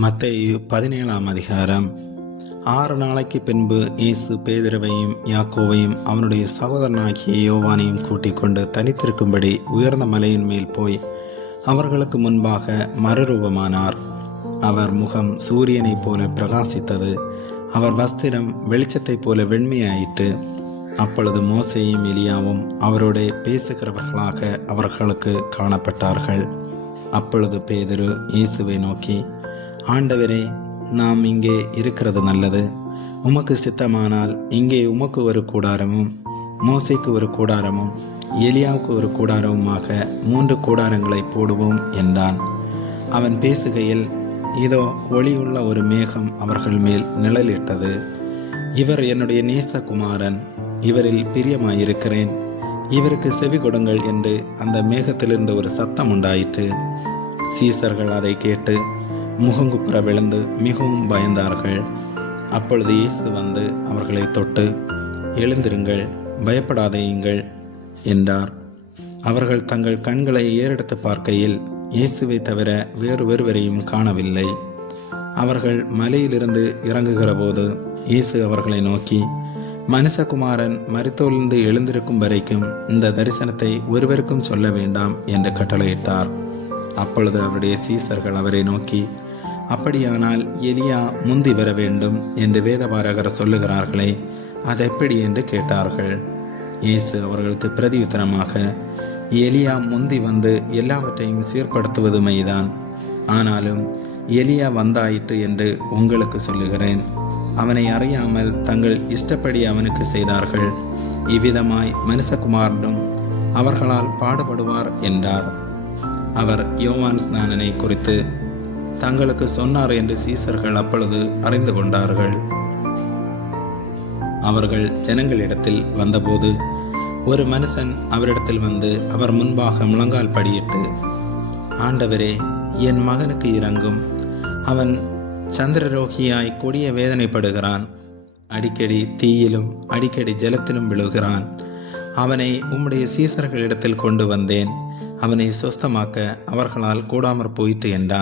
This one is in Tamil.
மத்தேயு 17 அதிகாரம். 6 நாளைக்கு பின்பு இயேசு பேதுருவையும் யாக்கோவையும் அவனுடைய சகோதரனாகிய யோவானையும் கூட்டிக் கொண்டு தனித்திருக்கும்படி உயர்ந்த மலையின் மேல் போய் அவர்களுக்கு முன்பாக மறுரூபமானார். அவர் முகம் சூரியனைப் போல பிரகாசித்தது. அவர் வஸ்திரம் வெளிச்சத்தைப் போல வெண்மையாயிற்று. அப்பொழுது மோசேயும் எலியாவும் அவரோட பேசுகிறவர்களாக அவர்களுக்கு காணப்பட்டார்கள். அப்பொழுது பேதுரு இயேசுவை நோக்கி, ஆண்டவரே, நாம் இங்கே இருக்கிறது நல்லது. உமக்கு சித்தமானால் இங்கே உமக்கு ஒரு கூடாரமும் மோசேக்கு ஒரு கூடாரமும் எலியாவுக்கு ஒரு கூடாரமுமாக 3 கூடாரங்களை போடுவோம் என்றான். அவன் பேசுகையில், இதோ ஒளியுள்ள ஒரு மேகம் அவர்கள் மேல் நிழலிட்டது. இவர் என்னுடைய நேசகுமாரன், இவரில் பிரியமாயிருக்கிறேன், இவருக்கு செவி கொடுங்கள் என்று அந்த மேகத்திலிருந்து ஒரு சத்தம் உண்டாயிற்று. சீசர்கள் அதை கேட்டு முகங்குப்புற விழுந்து மிகவும் பயந்தார்கள். அப்பொழுது இயேசு வந்து அவர்களை தொட்டு, எழுந்திருங்கள், பயப்படாதேயுங்கள் என்றார். அவர்கள் தங்கள் கண்களை ஏறெடுத்து பார்க்கையில் இயேசுவை தவிர வேறு ஒருவரையும் காணவில்லை. அவர்கள் மலையிலிருந்து இறங்குகிற போது இயேசு அவர்களை நோக்கி, மனுஷகுமாரன் மரித்தோலிருந்து எழுந்திருக்கும் வரைக்கும் இந்த தரிசனத்தை ஒருவருக்கும் சொல்ல வேண்டாம் என்று கட்டளையிட்டார். அப்பொழுது அவருடைய சீசர்கள் அவரை நோக்கி, அப்படியானால் எலியா முந்தி வர வேண்டும் என்று வேதபாரகர் சொல்லுகிறார்களே, அது எப்படி என்று கேட்டார்கள். இயேசு அவர்களுக்கு பிரதியுத்தரமாக, எலியா முந்தி வந்து எல்லாவற்றையும் சீர்படுத்துவது மெய்தான். ஆனாலும் எலியா வந்தாயிற்று என்று உங்களுக்கு சொல்லுகிறேன். அவனை அறியாமல் தங்கள் இஷ்டப்படி அவனுக்கு செய்தார்கள். இவ்விதமாய் மனுஷகுமாரனும் அவர்களால் பாடுபடுவார் என்றார். அவர் யோவான் ஸ்நானனை குறித்து தங்களுக்கு சொன்னார் என்று சீசர்கள் அப்பொழுது அறிந்து கொண்டார்கள். அவர்கள் ஜனங்களிடத்தில் வந்தபோது ஒரு மனுஷன் அவரிடத்தில் வந்து அவர் முன்பாக முழங்கால் படியிட்டு, ஆண்டவரே, என் மகனுக்கு இரங்கும். அவன் சந்திரரோகியாய் கொடிய வேதனைப்படுகிறான். அடிக்கடி தீயிலும் அடிக்கடி ஜலத்திலும் விழுகிறான். அவனை உம்முடைய சீசர்களிடத்தில் கொண்டு வந்தேன். அவனை சுஸ்தமாக்க அவர்களால் கூடாமற் போயிற்று என்றான்.